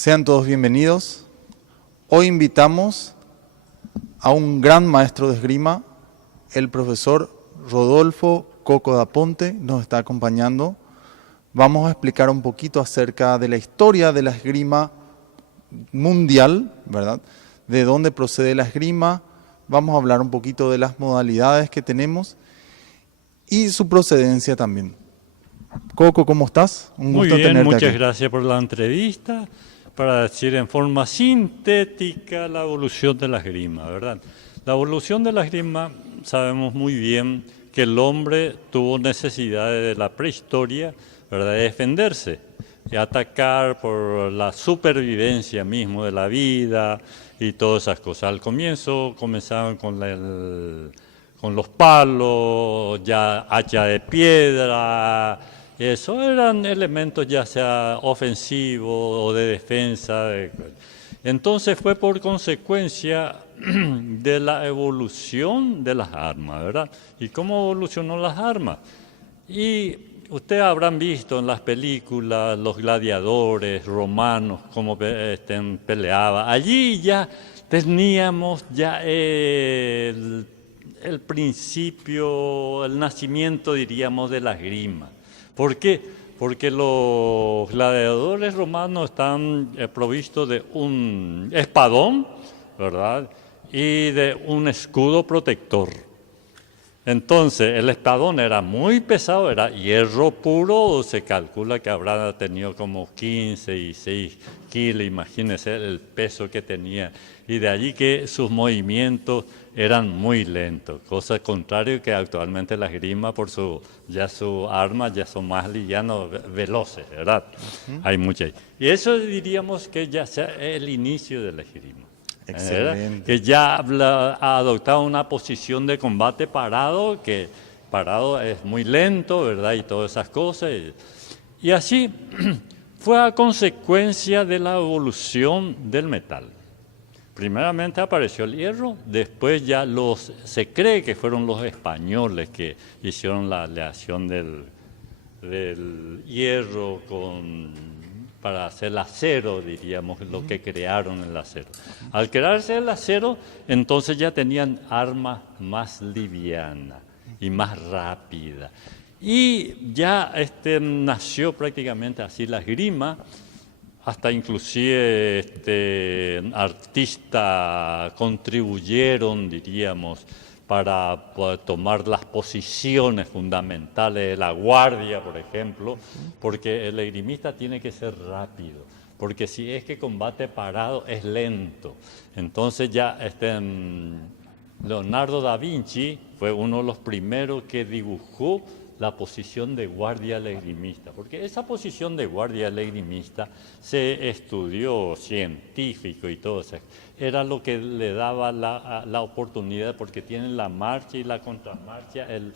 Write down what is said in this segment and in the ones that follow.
Sean todos bienvenidos. Hoy invitamos a un gran maestro de esgrima, el profesor Rodolfo Coco da Ponte, nos está acompañando. Vamos a explicar un poquito acerca de la historia de la esgrima mundial, ¿verdad? De dónde procede la esgrima. Vamos a hablar un poquito de las modalidades que tenemos y su procedencia también. Coco, ¿cómo estás? Un gusto Muy bien, tenerte muchas aquí. gracias por la entrevista, para decir en forma sintética la evolución de la esgrima, ¿verdad? La evolución de la esgrima, sabemos muy bien que el hombre tuvo necesidades de la prehistoria, ¿verdad?, de defenderse, de atacar por la supervivencia mismo de la vida y todas esas cosas. Al comienzo comenzaban con los palos, ya hacha de piedra. Eso eran elementos ya sea ofensivos o de defensa. Entonces fue por consecuencia de la evolución de las armas, ¿verdad? ¿Y cómo evolucionó las armas? Y ustedes habrán visto en las películas los gladiadores romanos cómo peleaban. Allí ya teníamos ya el principio, el nacimiento, diríamos, de la esgrima. ¿Por qué? Porque los gladiadores romanos están provistos de un espadón, ¿verdad?, y de un escudo protector. Entonces, el espadón era muy pesado, era hierro puro, se calcula que habrá tenido como 15 y 6 kilos, imagínense el peso que tenía. Y de allí que sus movimientos eran muy lentos, cosa contraria que actualmente la esgrima, por sus armas ya son más livianos, veloces, ¿verdad? Hay muchas. Y eso diríamos que ya sea el inicio de la esgrima. Excelente. Que ya ha adoptado una posición de combate parado, que parado es muy lento, ¿verdad? Y todas esas cosas. Y así fue a consecuencia de la evolución del metal. Primeramente apareció el hierro, después ya se cree que fueron los españoles que hicieron la aleación del hierro para hacer el acero, diríamos, lo que crearon el acero. Al crearse el acero, entonces ya tenían armas más livianas y más rápidas. Y ya nació prácticamente así la esgrima, hasta inclusive artistas contribuyeron, diríamos, para poder tomar las posiciones fundamentales de la guardia, por ejemplo, porque el esgrimista tiene que ser rápido, porque si es que combate parado es lento. Entonces ya Leonardo da Vinci fue uno de los primeros que dibujó la posición de guardia al esgrimista, porque esa posición de guardia al esgrimista se estudió científico y todo eso. Era lo que le daba la oportunidad, porque tienen la marcha y la contramarcha, el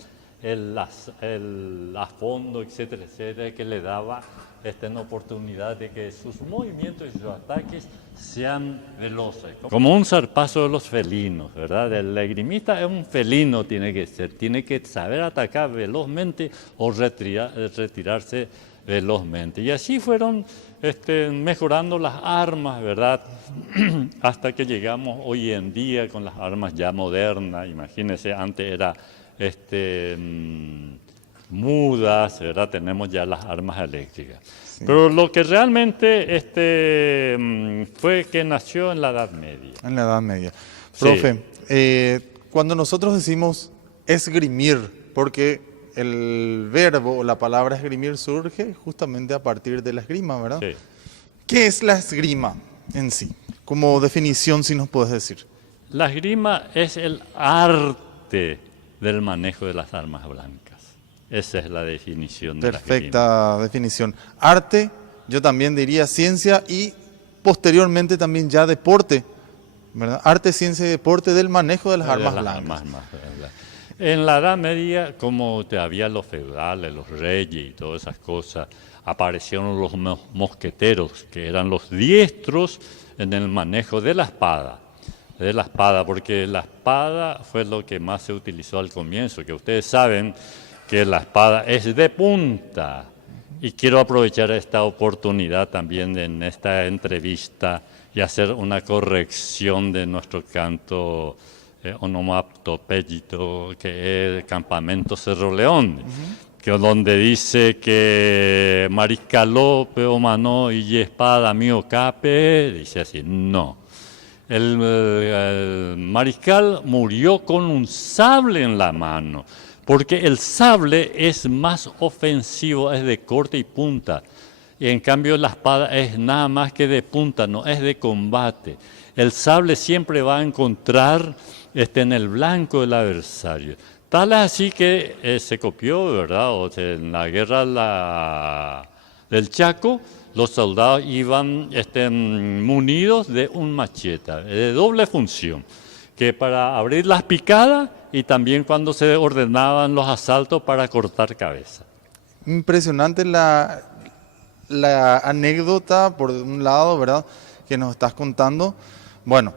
a fondo, etcétera, etcétera, que le daba una oportunidad de que sus movimientos y sus ataques sean veloces. Como un zarpazo de los felinos, ¿verdad? El esgrimista es un felino, tiene que saber atacar velozmente o retirarse velozmente. Y así fueron mejorando las armas, ¿verdad? Hasta que llegamos hoy en día con las armas ya modernas. Imagínense, antes era mudas, ¿verdad? Tenemos ya las armas eléctricas. Sí. Pero lo que realmente fue que nació en la Edad Media. En la Edad Media. Profe, sí. Cuando nosotros decimos esgrimir, porque el verbo o la palabra esgrimir surge justamente a partir de la esgrima, ¿verdad? Sí. ¿Qué es la esgrima en sí? Como definición, si nos puedes decir. La esgrima es el arte del manejo de las armas blancas. Esa es la definición de la esgrima. Perfecta definición. Arte, yo también diría ciencia y posteriormente también ya deporte, ¿verdad? Arte, ciencia y deporte del manejo de las armas blancas. En la Edad Media, como había los feudales, los reyes y todas esas cosas, aparecieron los mosqueteros, que eran los diestros en el manejo de la espada. Porque la espada fue lo que más se utilizó al comienzo, que ustedes saben que la espada es de punta Y quiero aprovechar esta oportunidad también en esta entrevista y hacer una corrección de nuestro canto onomatopéyico, que es Campamento Cerro León, que donde dice que Mariscalope o mano y espada mío cape, dice así, no. El mariscal murió con un sable en la mano, porque el sable es más ofensivo, es de corte y punta. Y en cambio la espada es nada más que de punta, no es de combate. El sable siempre va a encontrar en el blanco del adversario. Tal así que se copió, ¿verdad? O sea, en la guerra del Chaco, los soldados iban munidos de un machete, de doble función, que para abrir las picadas y también cuando se ordenaban los asaltos para cortar cabeza. Impresionante la anécdota, por un lado, ¿verdad?, que nos estás contando. Bueno,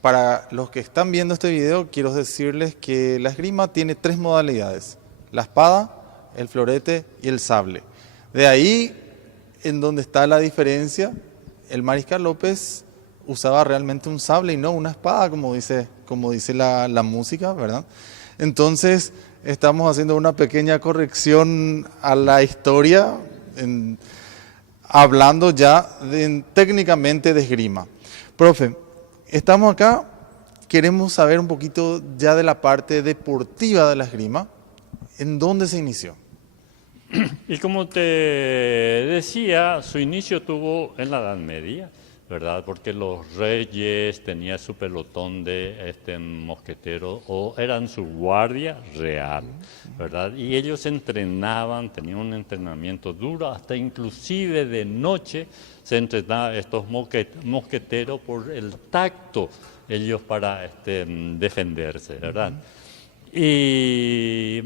para los que están viendo este video, quiero decirles que la esgrima tiene 3 modalidades: la espada, el florete y el sable. De ahí en donde está la diferencia. El Mariscal López usaba realmente un sable y no una espada, como dice la música, ¿verdad? Entonces, estamos haciendo una pequeña corrección a la historia, hablando ya técnicamente de esgrima. Profe, estamos acá, queremos saber un poquito ya de la parte deportiva de la esgrima. ¿En dónde se inició? Y como te decía, su inicio tuvo en la Edad Media, ¿verdad? Porque los reyes tenían su pelotón de mosqueteros o eran su guardia real, ¿verdad? Y ellos entrenaban, tenían un entrenamiento duro, hasta inclusive de noche se entrenaban estos mosqueteros por el tacto, ellos para defenderse, ¿verdad? Y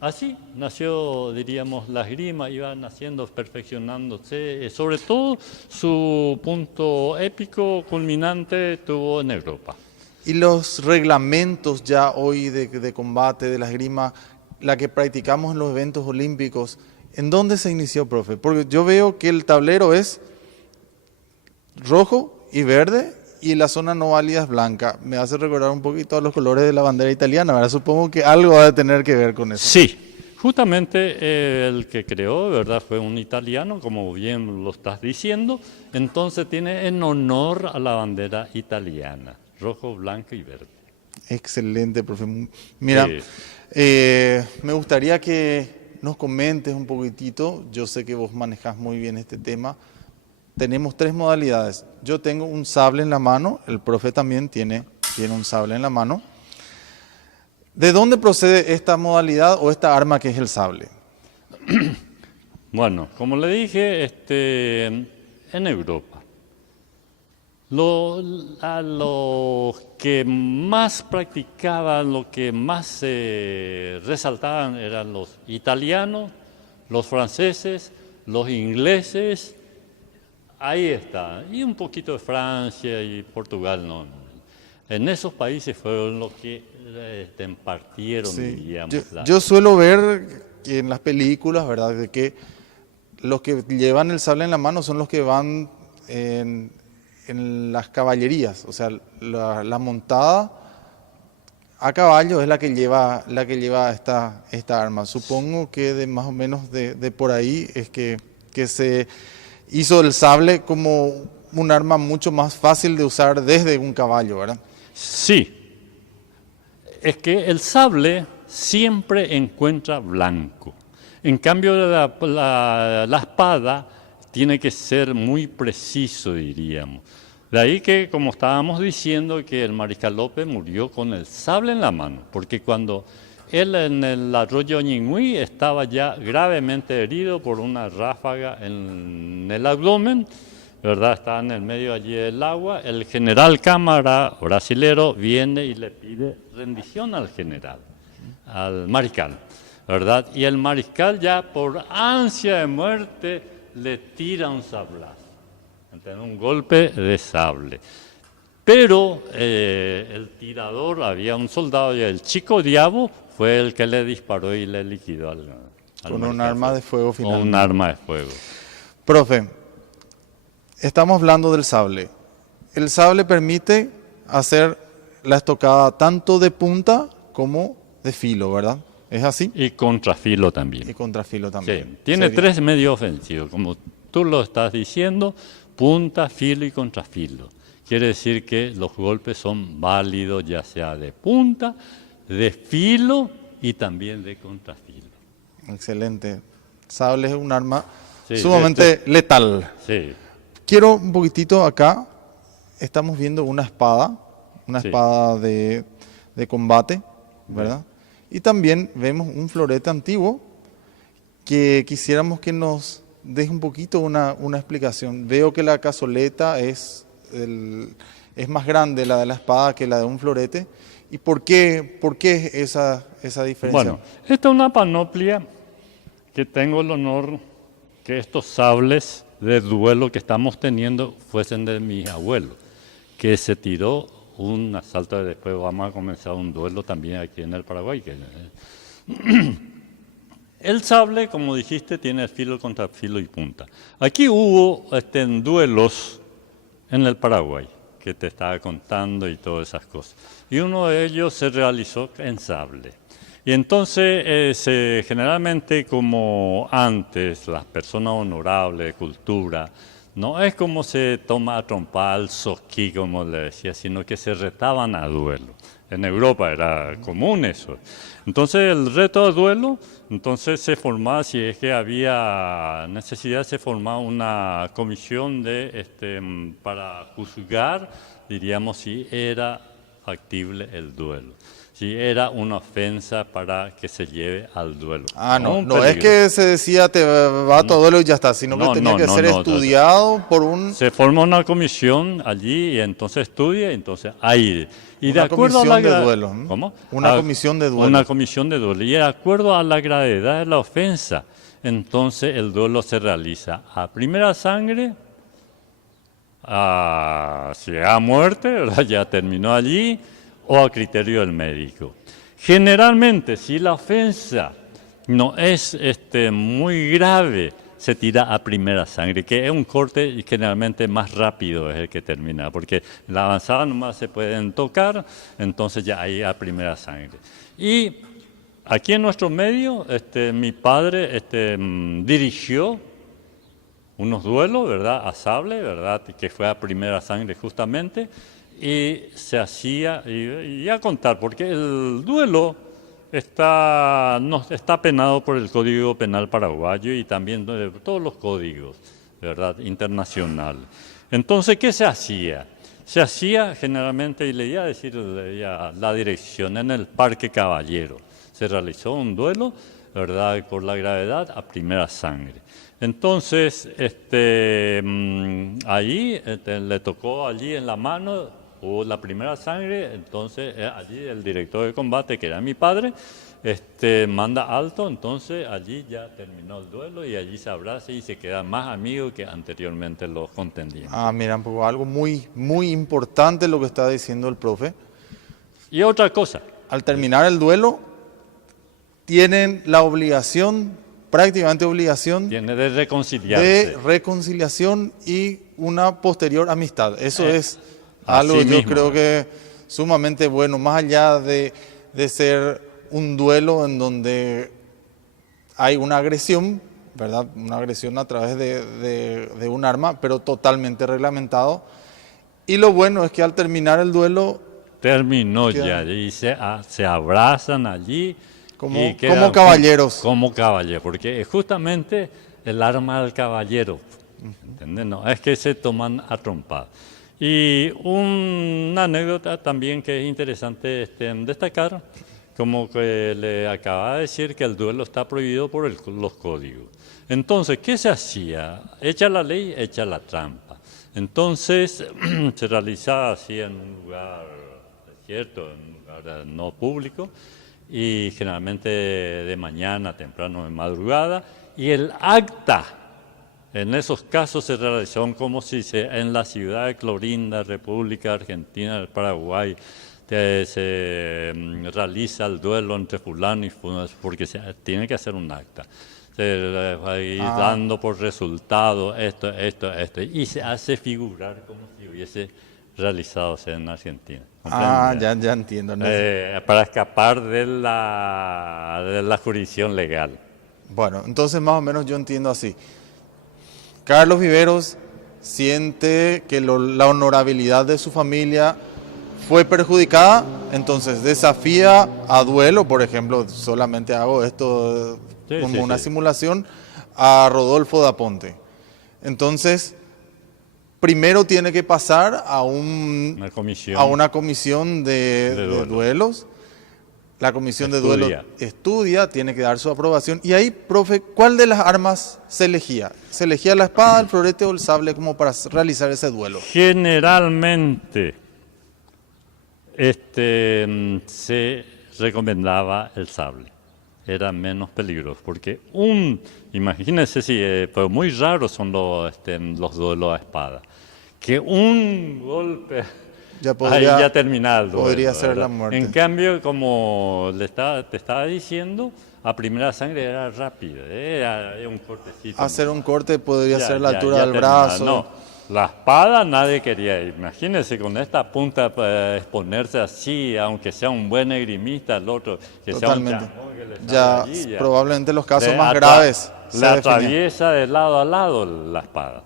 así nació, diríamos, la esgrima, iba naciendo, perfeccionándose, sobre todo su punto épico, culminante, tuvo en Europa. Y los reglamentos ya hoy de combate de la esgrima, la que practicamos en los eventos olímpicos, ¿en dónde se inició, profe? Porque yo veo que el tablero es rojo y verde, y la zona no válida es blanca. Me hace recordar un poquito a los colores de la bandera italiana, ¿verdad? Supongo que algo va a tener que ver con eso. Sí, justamente el que creó, ¿verdad?, fue un italiano, como bien lo estás diciendo. Entonces tiene en honor a la bandera italiana, rojo, blanco y verde. Excelente, profe. Mira, me gustaría que nos comentes un poquitito. Yo sé que vos manejás muy bien este tema. Tenemos 3 modalidades. Yo tengo un sable en la mano, el profe también tiene un sable en la mano. ¿De dónde procede esta modalidad o esta arma que es el sable? Bueno, como le dije, en Europa. A los que más practicaban, lo que más resaltaban eran los italianos, los franceses, los ingleses. Ahí está, y un poquito de Francia y Portugal, no. En esos países fueron los que impartieron, Sí. diríamos. Yo suelo ver que en las películas, ¿verdad?, de que los que llevan el sable en la mano son los que van en las caballerías, o sea, la montada a caballo es la que lleva esta arma. Supongo que de más o menos de por ahí es que se hizo el sable como un arma mucho más fácil de usar desde un caballo, ¿verdad? Sí, es que el sable siempre encuentra blanco. En cambio, la espada tiene que ser muy preciso, diríamos. De ahí que, como estábamos diciendo, que el Mariscal López murió con el sable en la mano, porque cuando él en el arroyo Ñingüí estaba ya gravemente herido por una ráfaga en el abdomen, ¿verdad? Estaba en el medio allí del agua. El general Cámara, brasilero, viene y le pide rendición al general, al mariscal, ¿verdad? Y el mariscal ya por ansia de muerte le tira un sablazo, un golpe de sable. Pero el tirador, había un soldado y el Chico Diabo fue el que le disparó y le liquidó Con un arma de fuego O finalmente. un arma de fuego. Profe, estamos hablando del sable. El sable permite hacer la estocada tanto de punta como de filo, ¿verdad? ¿Es así? Y contrafilo también. Y contrafilo Sí, también. tiene Sería- 3 medios ofensivos, como tú lo estás diciendo, punta, filo y contrafilo. Quiere decir que los golpes son válidos ya sea de punta, de filo y también de contrafilo. Excelente. Sable es un arma Sí, sumamente letal. Sí, Quiero un poquitito acá. Estamos viendo una Sí. espada de combate, ¿verdad? Y también vemos un florete antiguo que quisiéramos que nos deje un poquito una explicación. Veo que la cazoleta es más grande la de la espada que la de un florete. ¿Y por qué esa diferencia? bueno, esta es una panoplia que tengo el honor que estos sables de duelo que estamos teniendo fuesen de mis abuelos, que se tiró un asalto y después vamos a comenzar un duelo también aquí en el Paraguay. El sable, como dijiste, tiene filo, contrafilo y punta. Aquí hubo duelos en el Paraguay, que te estaba contando y todas esas cosas. Y uno de ellos se realizó en sable. Y entonces, generalmente como antes, las personas honorables de cultura, no es como se toma a trompar al sosquí, como le decía, sino que se retaban a duelo. En Europa era común eso. Entonces el reto a duelo, entonces se formaba, si es que había necesidad, se formaba una comisión para juzgar, diríamos, si era factible el duelo, si era una ofensa para que se lleve al duelo. No Un es peligro. que se decía te va a todo duelo y ya está, sino No, que tenía no, que no, ser no, estudiado por un... Se forma una comisión allí y entonces estudia, y entonces ahí. Y de Una acuerdo a comisión la de duelo, ¿eh? ¿Cómo? Una comisión de duelo. Una comisión de duelo. Y de acuerdo a la gravedad de la ofensa, entonces el duelo se realiza a primera sangre, si es a muerte, ¿verdad? Ya terminó allí, o a criterio del médico. Generalmente, si la ofensa no es muy grave, se tira a primera sangre, que es un corte y generalmente más rápido es el que termina, porque la avanzada nomás se pueden tocar, entonces ya ahí a primera sangre. Y aquí en nuestro medio, mi padre dirigió unos duelos, ¿verdad? A sable, ¿verdad? Que fue a primera sangre justamente, y se hacía, y a contar, porque el duelo está penado por el Código Penal paraguayo y también de todos los códigos, ¿verdad? Internacionales. Entonces, ¿qué se hacía? Se hacía generalmente, y leía la dirección, en el Parque Caballero. Se realizó un duelo, ¿verdad? Por la gravedad a primera sangre. Entonces, ahí le tocó allí en la mano, hubo la primera sangre, entonces allí el director de combate, que era mi padre, manda alto, entonces allí ya terminó el duelo y allí se abraza y se quedan más amigos que anteriormente los contendientes. Mira, un poco algo muy, muy importante lo que está diciendo el profe. Y otra cosa. Al terminar el duelo, tienen la obligación, prácticamente obligación, Tiene de reconciliarse. de reconciliación y una posterior amistad. Eso es algo, así yo mismo. creo que sumamente bueno, más allá de ser un duelo en donde hay una agresión, ¿verdad? Una agresión a través de un arma, pero totalmente reglamentado. Y lo bueno es que al terminar el duelo, Terminó queda- ya y se abrazan allí. Como- y quedan como caballeros. Como caballeros, porque es justamente el arma del caballero. ¿Entendés? No es que se toman a trompadas. Y una anécdota también que es interesante destacar, como que le acaba de decir que el duelo está prohibido por los códigos. Entonces, ¿qué se hacía? Echa la ley, echa la trampa. Entonces, se realizaba así en un lugar desierto, en un lugar no público, y generalmente de mañana, temprano, de madrugada, y el acta en esos casos se realizó como si en la ciudad de Clorinda, República Argentina del Paraguay, se realiza el duelo entre fulano y fulano, porque se tiene que hacer un acta. va a ir dando por resultado esto, y se hace figurar como si hubiese realizado en Argentina. ¿Comprende? Ya entiendo. Para escapar de la jurisdicción legal. Bueno, entonces más o menos yo entiendo así. Carlos Viveros siente que la honorabilidad de su familia fue perjudicada, entonces desafía a duelo, por ejemplo, solamente hago esto como una simulación, a Rodolfo Daponte. Entonces, primero tiene que pasar a una comisión de duelos. La comisión de duelos estudia, tiene que dar su aprobación. Y ahí, profe, ¿cuál de las armas se elegía? ¿Se elegía la espada, el florete o el sable como para realizar ese duelo? Generalmente se recomendaba el sable. Era menos peligroso, porque imagínense pero muy raros son los duelos a espada. Que un golpe... ahí ya terminaba el duelo. Podría ser la muerte. En cambio, como te estaba diciendo, a primera sangre era rápido, era un cortecito. Hacer un corte podría ser la altura del brazo. No, la espada nadie quería ir. Imagínense con esta punta exponerse así, aunque sea un buen esgrimista, el otro que totalmente. Sea un chamón que le allí, probablemente los casos más graves. La atraviesa de lado a lado la espada.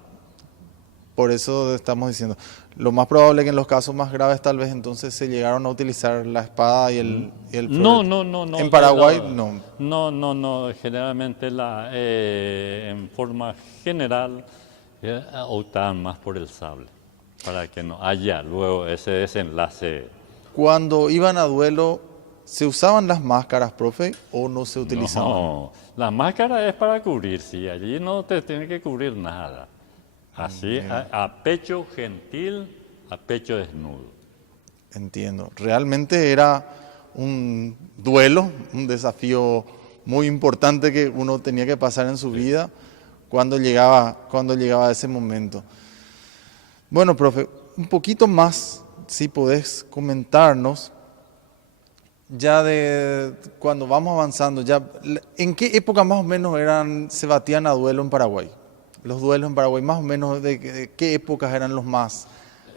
Por eso estamos diciendo, lo más probable es que en los casos más graves tal vez entonces se llegaron a utilizar la espada y el florete. No. En Paraguay no. No. Generalmente en forma general optaban más por el sable, para que no haya luego ese desenlace. Cuando iban a duelo, ¿se usaban las máscaras, profe, o no se utilizaban? No, la máscara es para cubrirse, y allí no te tiene que cubrir nada. Así, a pecho gentil, a pecho desnudo. Entiendo. Realmente era un duelo, un desafío muy importante que uno tenía que pasar en su vida cuando llegaba ese momento. Bueno, profe, un poquito más, si podés comentarnos, ya de cuando vamos avanzando, ¿en qué época más o menos se batían a duelo en Paraguay? Los duelos en Paraguay, más o menos, ¿de qué épocas eran los más?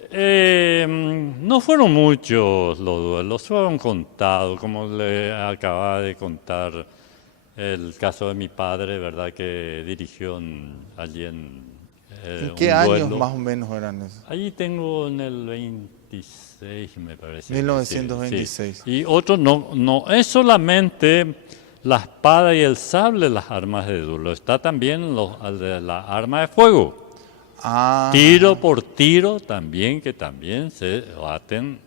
No fueron muchos los duelos, fueron contados, como le acababa de contar el caso de mi padre, ¿verdad? Que dirigió allí en qué años más o menos eran esos? Allí tengo en el 26, me parece. 1926. Sí. Y otro no es solamente la espada y el sable las armas de duelo, está también la arma de fuego. Tiro por tiro también, que también se baten.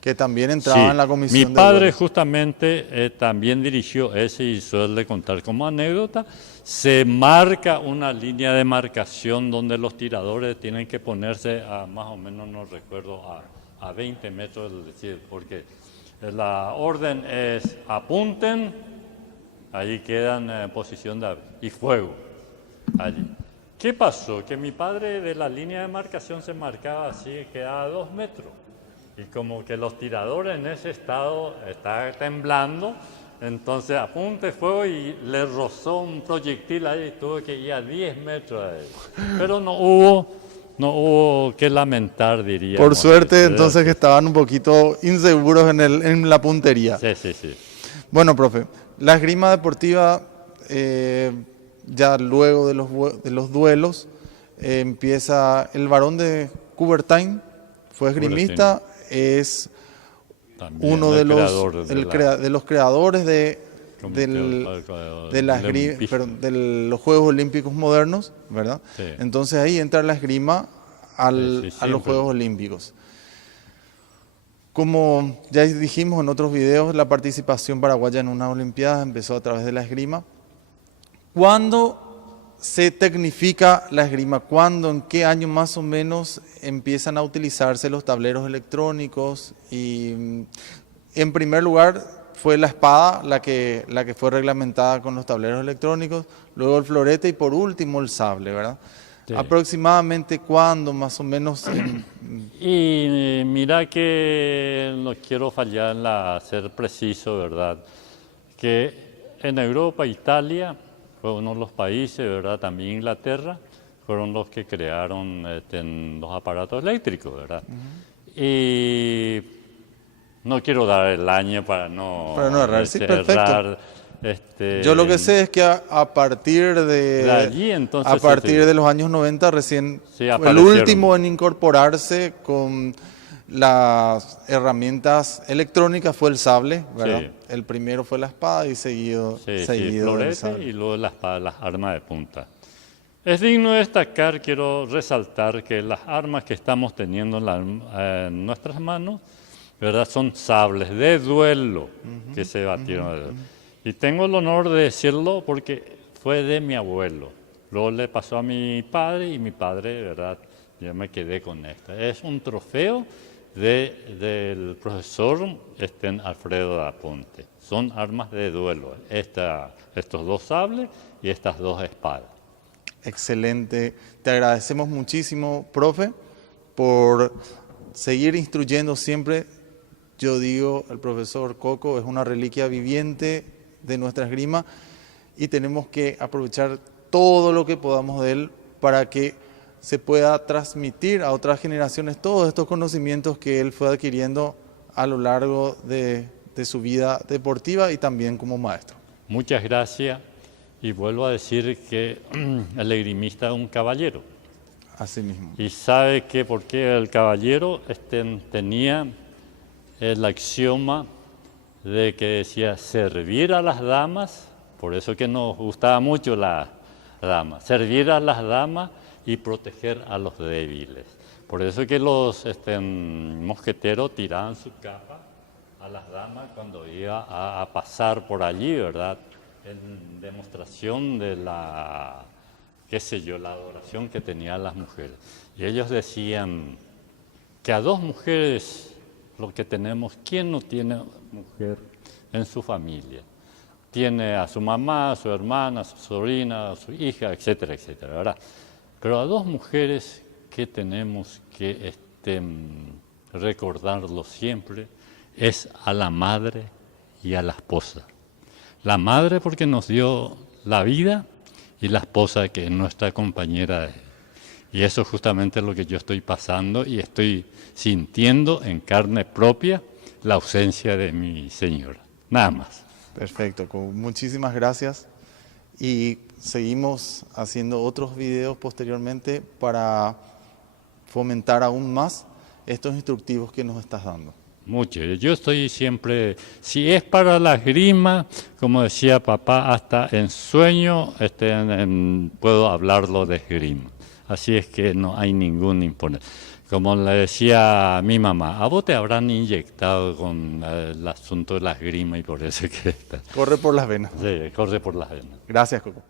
Que también entraba en la comisión Mi padre justamente también dirigió ese y suele contar como anécdota. Se marca una línea de marcación donde los tiradores tienen que ponerse a más o menos, no recuerdo, a 20 metros, es decir, porque la orden es apunten, allí quedan en posición y fuego, allí. ¿Qué pasó? Que mi padre de la línea de marcación se marcaba así, quedaba a 2 metros. Y como que los tiradores en ese estado estaban temblando, entonces apunte fuego y le rozó un proyectil ahí y tuvo que ir a 10 metros de ahí. Pero no hubo que lamentar, diría. Por suerte, entonces que estaban un poquito inseguros en la puntería. Sí. Bueno, profe, la esgrima deportiva... ya luego de los duelos, empieza el Barón de Coubertin, fue esgrimista, es también uno de los creadores de los Juegos Olímpicos modernos, ¿verdad? Sí. Entonces ahí entra la esgrima a los Juegos Olímpicos. Como ya dijimos en otros videos, la participación paraguaya en una Olimpiada empezó a través de la esgrima. ¿Cuándo se tecnifica la esgrima? ¿Cuándo, en qué año más o menos empiezan a utilizarse los tableros electrónicos? Y en primer lugar fue la espada la que fue reglamentada con los tableros electrónicos, luego el florete y por último el sable, ¿verdad? Sí. ¿Aproximadamente cuándo más o menos? Y mira que no quiero fallar en ser preciso, ¿verdad? Que en Europa, Italia, fue uno de los países, ¿verdad? También Inglaterra, fueron los que crearon los aparatos eléctricos, ¿verdad? Y no quiero dar el año para no errar, sí, perfecto. errar. Yo lo que sé es que a partir De allí, entonces, a partir sí. de los años 90 recién Sí, el aparecieron. último en incorporarse con las herramientas electrónicas fue el sable, ¿verdad? Sí. El primero fue la espada y seguido el florete sable. y luego las armas de punta. Es digno de destacar, quiero resaltar que las armas que estamos teniendo en nuestras manos, ¿verdad? Son sables de duelo que se batieron. Y tengo el honor de decirlo porque fue de mi abuelo. Luego le pasó a mi padre y mi padre, ¿verdad? Yo me quedé con esta. Es un trofeo del profesor Alfredo da Ponte. Son armas de duelo. Estos dos sables y estas dos espadas. Excelente. Te agradecemos muchísimo, profe, por seguir instruyendo siempre. Yo digo, el profesor Coco es una reliquia viviente de nuestra esgrima y tenemos que aprovechar todo lo que podamos de él para que se pueda transmitir a otras generaciones todos estos conocimientos que él fue adquiriendo a lo largo de su vida deportiva y también como maestro. Muchas gracias y vuelvo a decir que el esgrimista es un caballero. Así mismo. Y sabe que porque el caballero tenía el axioma de que decía servir a las damas, por eso que nos gustaba mucho las damas, servir a las damas y proteger a los débiles. Por eso que los mosqueteros tiraban su capa a las damas cuando iba a pasar por allí, ¿verdad? En demostración de la, la adoración que tenían las mujeres. Y ellos decían que a dos mujeres lo que tenemos, ¿quién no tiene mujer en su familia? Tiene a su mamá, a su hermana, a su sobrina, a su hija, etcétera, etcétera, ¿verdad? Pero a dos mujeres que tenemos que recordarlo siempre es a la madre y a la esposa. La madre porque nos dio la vida y la esposa que es nuestra compañera. Y eso es justamente lo que yo estoy pasando y estoy sintiendo en carne propia la ausencia de mi señora. Nada más. Perfecto, muchísimas gracias. Y seguimos haciendo otros videos posteriormente para fomentar aún más estos instructivos que nos estás dando. Mucho. Yo estoy siempre, si es para la esgrima, como decía papá, hasta en sueño puedo hablarlo de esgrima. Así es que no hay ningún imponer. Como le decía a mi mamá, a vos te habrán inyectado con el asunto de la esgrima y por eso que... Corre por las venas. Sí, corre por las venas. Gracias, Coco.